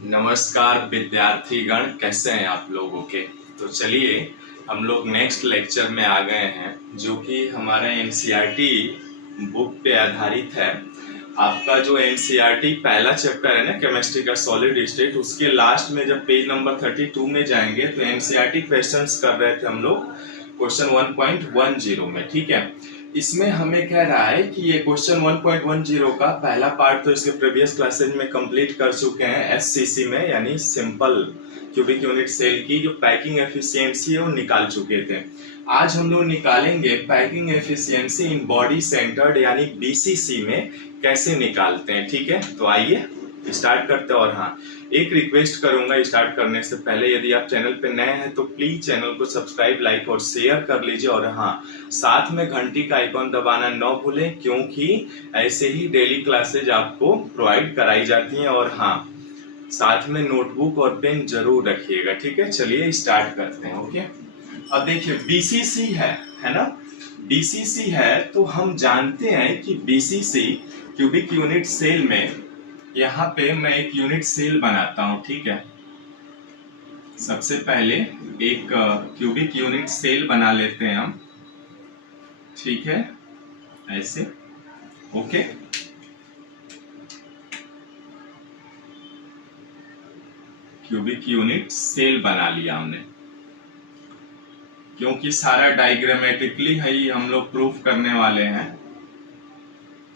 नमस्कार विद्यार्थीगण, कैसे हैं आप लोगों के। तो चलिए हम लोग नेक्स्ट लेक्चर में आ गए हैं, जो कि हमारा एनसीईआरटी बुक पे आधारित है। आपका जो एनसीईआरटी पहला चैप्टर है ना, केमिस्ट्री का सॉलिड स्टेट, उसके लास्ट में जब पेज नंबर 32 में जाएंगे तो एनसीईआरटी क्वेश्चंस कर रहे थे हम लोग क्वेश्चन 1.10 में। ठीक है, इसमें हमें कह रहा है कि ये क्वेश्चन 1.10 का पहला पार्ट तो इसके प्रीवियस क्लासेज में कंप्लीट कर चुके हैं एससीसी में, यानी सिंपल क्यूबिक यूनिट सेल की जो पैकिंग एफिशिएंसी है वो निकाल चुके थे। आज हम लोग निकालेंगे packing efficiency in body centred यानी बीसीसी में कैसे निकालते हैं। ठीक है, तो आइए स्टार्ट करते हैं। और हाँ, एक रिक्वेस्ट करूंगा स्टार्ट करने से पहले, यदि आप चैनल पे नए हैं तो प्लीज चैनल को सब्सक्राइब, लाइक और शेयर कर लीजिए। और हाँ, साथ में घंटी का आइकॉन दबाना न भूलें, क्योंकि ऐसे ही डेली क्लासेज आपको प्रोवाइड कराई जाती हैं। और हाँ, साथ में नोटबुक और पेन जरूर रखिएगा। ठीक है, चलिए स्टार्ट करते हैं। ओके, अब देखिए बीसीसी है ना, बीसीसी है तो हम जानते हैं कि बीसीसी क्यूबिक यूनिट सेल में, यहाँ पे मैं एक यूनिट सेल बनाता हूं। ठीक है, सबसे पहले एक क्यूबिक यूनिट सेल बना लेते हैं हम। ठीक है, ऐसे। ओके, क्यूबिक यूनिट सेल बना लिया हमने, क्योंकि सारा डायग्रामेटिकली है ही हम लोग प्रूफ करने वाले हैं,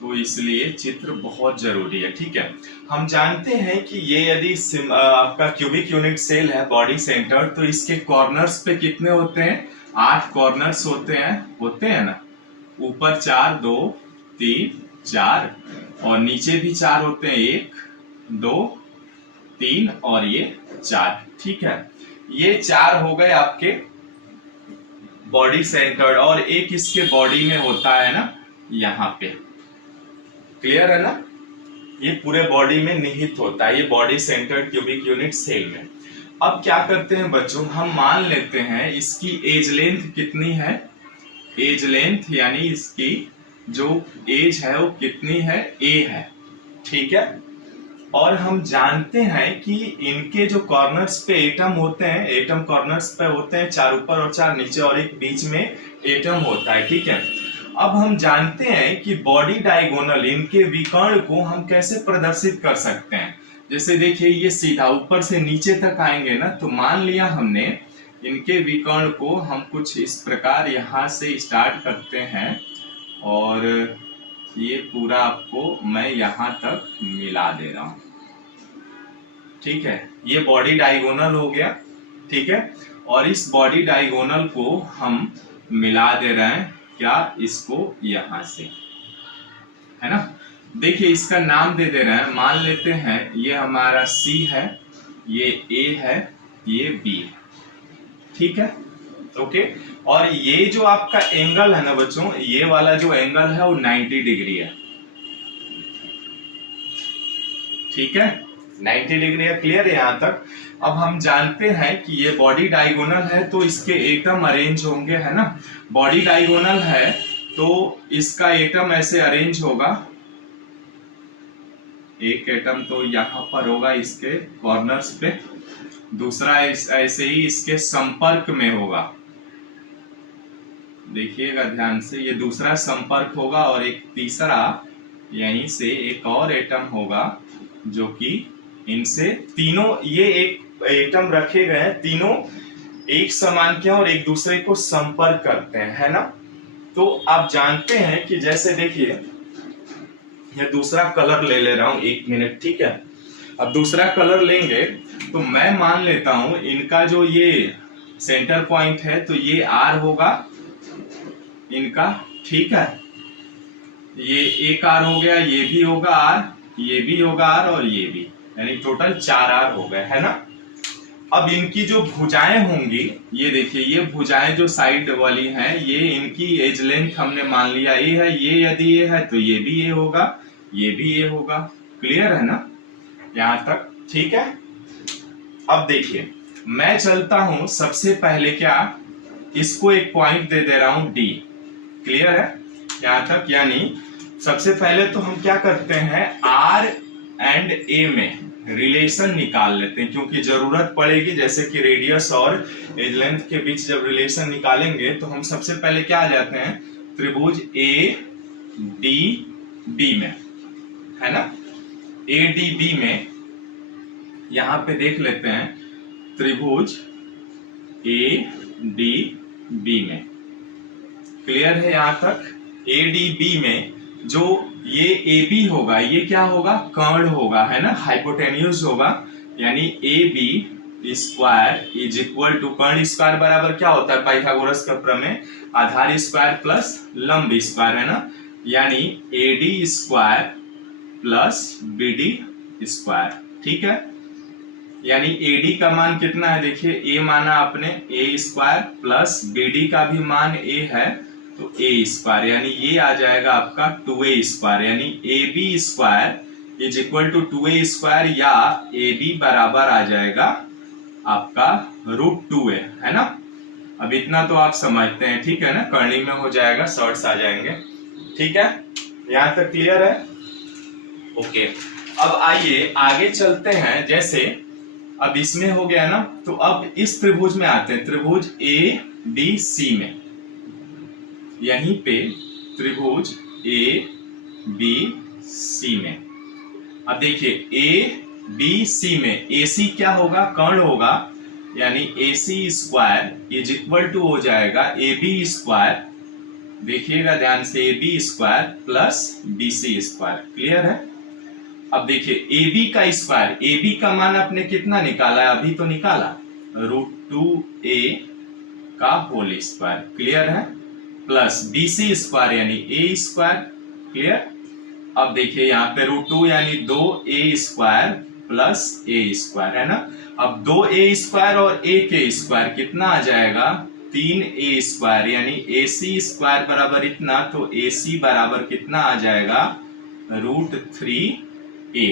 तो इसलिए चित्र बहुत जरूरी है। ठीक है, हम जानते हैं कि ये यदि आपका क्यूबिक यूनिट सेल है बॉडी सेंटर, तो इसके कॉर्नर्स पे कितने होते हैं? 8 कॉर्नर्स होते हैं ना। ऊपर 4, 2, 3, 4 और नीचे भी 4 होते हैं, 1, 2, 3 और ये 4। ठीक है, ये 4 हो गए आपके बॉडी सेंटर्ड, और एक इसके बॉडी में होता है ना यहाँ पे। क्लियर है ना, ये पूरे बॉडी में निहित होता है, ये body centred cubic unit cell में। अब क्या करते हैं बच्चों, हम मान लेते हैं इसकी एज लेंथ कितनी है। एज लेंथ यानी इसकी जो एज है वो कितनी है, ए है। ठीक है, और हम जानते हैं कि इनके जो कॉर्नर्स पे एटम होते हैं, एटम कॉर्नर्स पे होते हैं 4 ऊपर और 4 नीचे, और एक बीच में एटम होता है। ठीक है, अब हम जानते हैं कि बॉडी डायगोनल, इनके विकर्ण को हम कैसे प्रदर्शित कर सकते हैं। जैसे देखिए, ये सीधा ऊपर से नीचे तक आएंगे ना, तो मान लिया हमने इनके विकर्ण को हम कुछ इस प्रकार यहाँ से स्टार्ट करते हैं, और ये पूरा आपको मैं यहाँ तक मिला दे रहा हूं। ठीक है, ये बॉडी डायगोनल हो गया। ठीक है, और इस बॉडी डायगोनल को हम मिला दे रहे हैं, क्या, इसको यहां से, है ना। देखिए, इसका नाम दे दे रहे हैं, मान लेते हैं ये हमारा सी है, ये ए है, ये बी है। ठीक है, ओके। और ये जो आपका एंगल है ना बच्चों, ये वाला जो एंगल है वो 90 डिग्री है। ठीक है, 90 डिग्री है। क्लियर है यहां तक। अब हम जानते हैं कि ये बॉडी डायगोनल है तो इसके एटम अरेंज होंगे, है ना। बॉडी डायगोनल है तो इसका एटम ऐसे अरेंज होगा, एक एटम तो यहां पर होगा इसके कॉर्नर्स पे, दूसरा ऐसे ही इसके संपर्क में होगा। देखिएगा ध्यान से, ये दूसरा संपर्क होगा, और एक तीसरा यहीं से एक और एटम होगा, जो कि इनसे तीनों, ये एक एटम रखे गए हैं, तीनों एक समान के और एक दूसरे को संपर्क करते हैं, है ना। तो आप जानते हैं कि जैसे देखिए, ये दूसरा कलर ले रहा हूं, 1 मिनट। ठीक है, अब दूसरा कलर लेंगे तो मैं मान लेता हूं इनका जो ये सेंटर पॉइंट है, तो ये आर होगा इनका। ठीक है, ये एक आर हो गया, ये भी होगा आर, ये भी होगा आर, और ये भी, यानी टोटल 4 आर हो गए, है ना। अब इनकी जो भुजाएं होंगी, ये देखिए, ये भुजाएं जो साइड वाली हैं, ये इनकी एज लेंथ हमने मान लिया ए है। ये यदि ये है तो ये भी ए होगा, ये भी ए होगा। क्लियर है ना यहां तक। ठीक है, अब देखिए, मैं चलता हूं सबसे पहले, क्या, इसको एक पॉइंट दे रहा हूं डी। क्लियर है यहां तक। यानी सबसे पहले तो हम क्या करते हैं, आर एंड ए में रिलेशन निकाल लेते हैं, क्योंकि जरूरत पड़ेगी। जैसे कि रेडियस और एज लेंथ के बीच जब रिलेशन निकालेंगे तो हम सबसे पहले क्या आ जाते हैं, त्रिभुज ए डी बी में, है ना। ए डी बी में यहां पे देख लेते हैं त्रिभुज ए डी बी में। क्लियर है यहां तक। ए डी बी में जो ये ए बी होगा, ये क्या होगा, कर्ण होगा, है ना, हाइपोटेन्यूज होगा। यानी A B square is equal to, कर्ण स्क्वायर बराबर क्या होता है, पाइथागोरस का प्रमेय, आधार स्क्वायर प्लस लंब स्क्वायर, है ना। यानी A D square plus B D square, ठीक है। यानी ए डी का मान कितना है, देखिए ए माना आपने ए स्क्वायर प्लस बी डी का भी मान ए है तो ए स्क्वायर, यानी ये आ जाएगा आपका 2a स्क्वायर। यानी A B square is equal to 2a square, या ए बी बराबर आ जाएगा आपका √2a, है ना। अब इतना तो आप समझते हैं, ठीक है ना, कर्णी में हो जाएगा, शॉर्ट्स आ जाएंगे, ठीक है। यहां तक क्लियर है, ओके। अब आइए आगे चलते हैं। जैसे अब इसमें हो गया ना, तो अब इस त्रिभुज में आते हैं, त्रिभुज ए बी सी में। यहीं पे त्रिभुज ए बी सी में, अब देखिए ए बी सी में ए सी क्या होगा, कर्ण होगा। यानी A C square is equal to हो जाएगा ए बी स्क्वायर, देखिएगा ध्यान से, A B square plus B C square. Clear है। अब देखिए ए बी का स्क्वायर, ए बी का मान आपने कितना निकाला है, अभी तो निकाला, √2a का होल स्क्वायर। क्लियर है। प्लस बी सी स्क्वायर यानी ए स्क्वायर। क्लियर। अब देखिए यहाँ पे √2 यानी 2a स्क्वायर प्लस ए स्क्वायर, है ना। अब 2a स्क्वायर और a के स्क्वायर कितना आ जाएगा, 3a स्क्वायर, यानी ए सी स्क्वायर बराबर इतना, तो ए सी बराबर कितना आ जाएगा, √3a।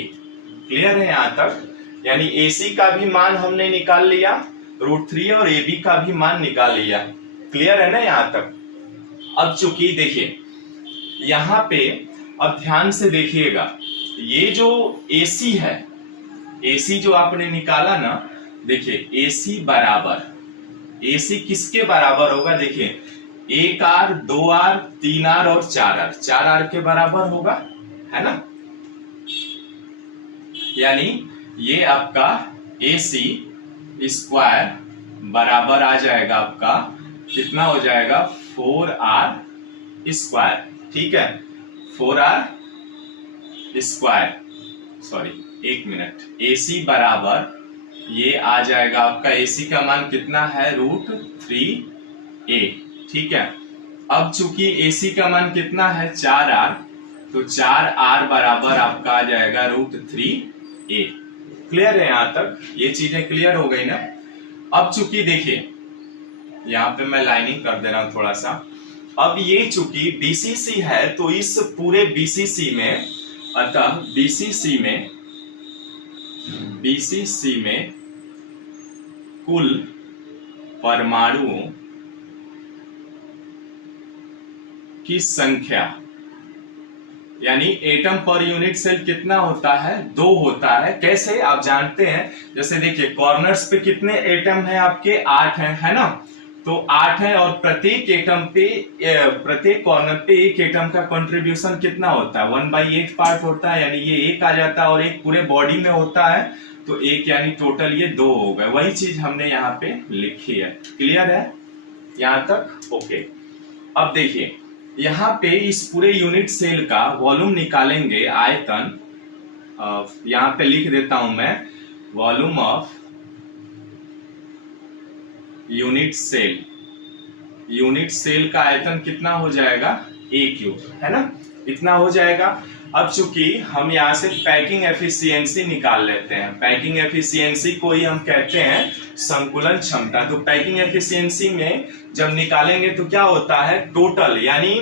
क्लियर है यहां तक। यानी ए सी का भी मान हमने निकाल लिया, √3 और ए बी का भी मान निकाल लिया। क्लियर है ना यहां तक। अब चूंकि देखिए यहां पे, अब ध्यान से देखिएगा, ये जो AC है, AC जो आपने निकाला ना, देखिए AC बराबर, AC किसके बराबर होगा, देखिए 1R 2R 3R और 4R, 4R के बराबर होगा, है ना। यानी ये आपका AC स्क्वायर बराबर आ जाएगा आपका, कितना हो जाएगा, 4R स्क्वायर। ठीक है, 4R स्क्वायर, सॉरी एक मिनट, AC बराबर ये आ जाएगा आपका, AC का मान कितना है, √3a। ठीक है। अब चूंकि AC का मान कितना है, 4R, तो 4R बराबर आपका आ जाएगा √3a। क्लियर है यहां तक, ये चीजें क्लियर हो गई ना। अब चूंकि देखिए यहाँ पे मैं लाइनिंग कर दे रहा हूं थोड़ा सा। अब ये चूंकि BCC है, तो इस पूरे BCC में, अतः BCC में कुल परमाणुओं की संख्या, यानी एटम पर यूनिट सेल कितना होता है, 2 होता है। कैसे आप जानते हैं, जैसे देखिए कॉर्नर्स पे कितने एटम है आपके, 8 हैं, है ना। तो 8 है और प्रत्येक एटम पे, प्रत्येक कॉर्नर पे एक एटम का कंट्रीब्यूशन कितना होता है, 1/8 पार्ट होता है, यानी ये 1 आ जाता है, और एक पूरे बॉडी में होता है तो 1, यानी टोटल ये 2 हो गए। वही चीज हमने यहाँ पे लिखी है। क्लियर है यहां तक, ओके। अब देखिए यहाँ पे इस पूरे यूनिट सेल का वॉल्यूम निकालेंगे, आयतन, यहाँ पे लिख देता हूं मैं, volume of unit cell. Unit cell का आयतन कितना हो जाएगा, A3, है ना, इतना हो जाएगा। अब चूंकि हम यहाँ से पैकिंग एफिशिएंसी निकाल लेते हैं, पैकिंग एफिशिएंसी को ही हम कहते हैं संकुलन क्षमता। तो पैकिंग एफिशिएंसी में जब निकालेंगे तो क्या होता है, टोटल, यानी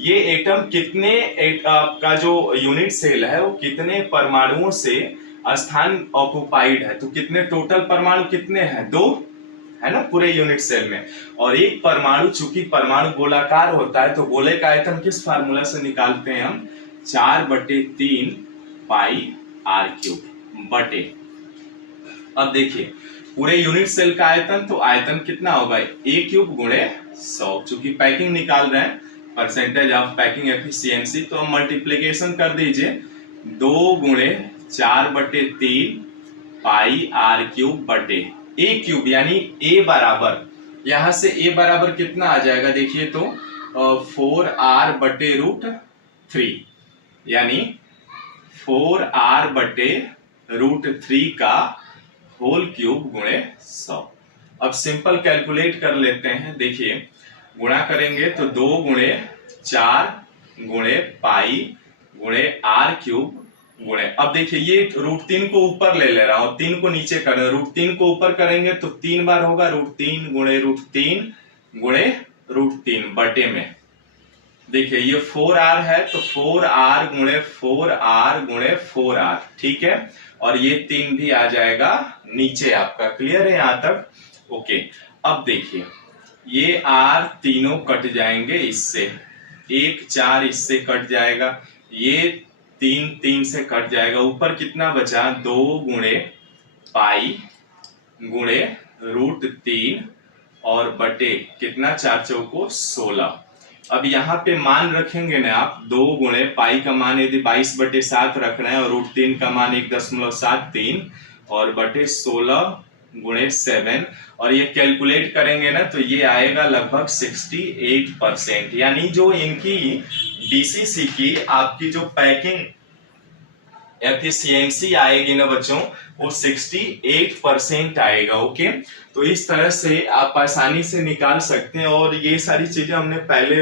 ये एटम कितने, का जो यूनिट सेल है वो कितने परमाणुओं से स्थान ऑक्युपाइड है, तो कितने टोटल परमाणु कितने हैं, 2, है ना, पूरे यूनिट सेल में। और एक परमाणु, चूंकि परमाणु गोलाकार होता है, तो गोले का आयतन किस फार्मूला से निकालते हैं हम, 4/3 πr3, बटे, अब देखिए पूरे यूनिट सेल का आयतन, तो आयतन कितना होगा ए क्यूब गुणे 100, चूंकि पैकिंग निकाल रहे हैं परसेंटेज ऑफ पैकिंग एफिशिएंसी, तो हम मल्टीप्लीकेशन कर दीजिए 2 गुणे 4/3 पाई आर क्यूब बटे ए क्यूब, यानी ए बराबर, यहां से ए बराबर कितना आ जाएगा देखिए तो 4r/√3, यानी 4r/√3 का होल क्यूब गुणे 100। अब सिंपल कैलकुलेट कर लेते हैं, देखिए गुणा करेंगे तो 2 गुणे 4 गुणे पाई गुणे आर क्यूब गुणे, अब देखिए ये √3 को ऊपर ले रहा हूं, 3 को नीचे कर रहे हैं, √3 को ऊपर करेंगे तो 3 बार होगा, √3 गुणे √3 गुणे √3 बटे में, देखिए ये 4r है तो 4r गुणे 4r गुणे 4r, ठीक है, और ये 3 भी आ जाएगा नीचे आपका, क्लियर है यहां तक? ओके, अब देखिए ये r तीनों कट जाएंगे इससे, 1 4 इससे कट जाएगा, ये 3 3 से कट जाएगा, ऊपर कितना बचा 2 गुणे पाई गुणे √3 और बटे कितना 4 चौको 16। अब यहाँ पे मान रखेंगे ना आप, 2 गुणे पाई का मान यदि 22/7 रख रहे हैं और √3 का मान 1.73 और बटे 16 गुणे 7, और ये कैलकुलेट करेंगे ना तो ये आएगा लगभग 68%, यानी जो इनकी बीसीसी की आपकी जो पैकिंग एफिशिएंसी आएगी ना बच्चों, वो 68% आएगा। ओके, तो इस तरह से आप आसानी से निकाल सकते हैं, और ये सारी चीजें हमने पहले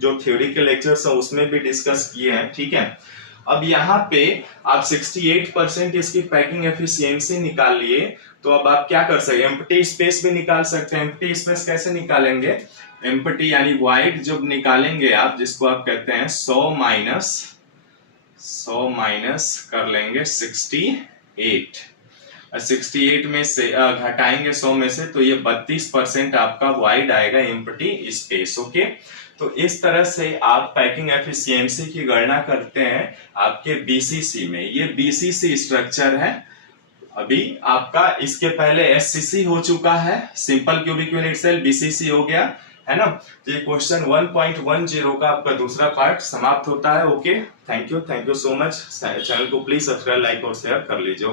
जो थ्योरी के लेक्चर्स है उसमें भी डिस्कस किए हैं, ठीक है। अब यहाँ पे आप 68% इसकी पैकिंग एफिशिएंसी निकाल लिए, तो अब आप क्या कर सकते हैं, एम्प्टी स्पेस भी निकाल सकते हैं। एम्प्टी स्पेस कैसे निकालेंगे, एम्प्टी यानी वाइड जब निकालेंगे आप, जिसको आप कहते हैं 100 माइनस कर लेंगे 68, 68 में से घटाएंगे 100 में से, तो ये 32% आपका वाइड आएगा एम्प्टी स्पेस। ओके, तो इस तरह से आप पैकिंग एफिशिएंसी की गणना करते हैं आपके बीसीसी में। ये बीसीसी स्ट्रक्चर है, अभी आपका इसके पहले एससीसी हो चुका है, simple cubic unit cell, BCC हो गया है ना। तो ये क्वेश्चन 1.10 का आपका दूसरा पार्ट समाप्त होता है। Okay, thank you so much. Channel को प्लीज सब्सक्राइब, लाइक और शेयर कर लीजिए।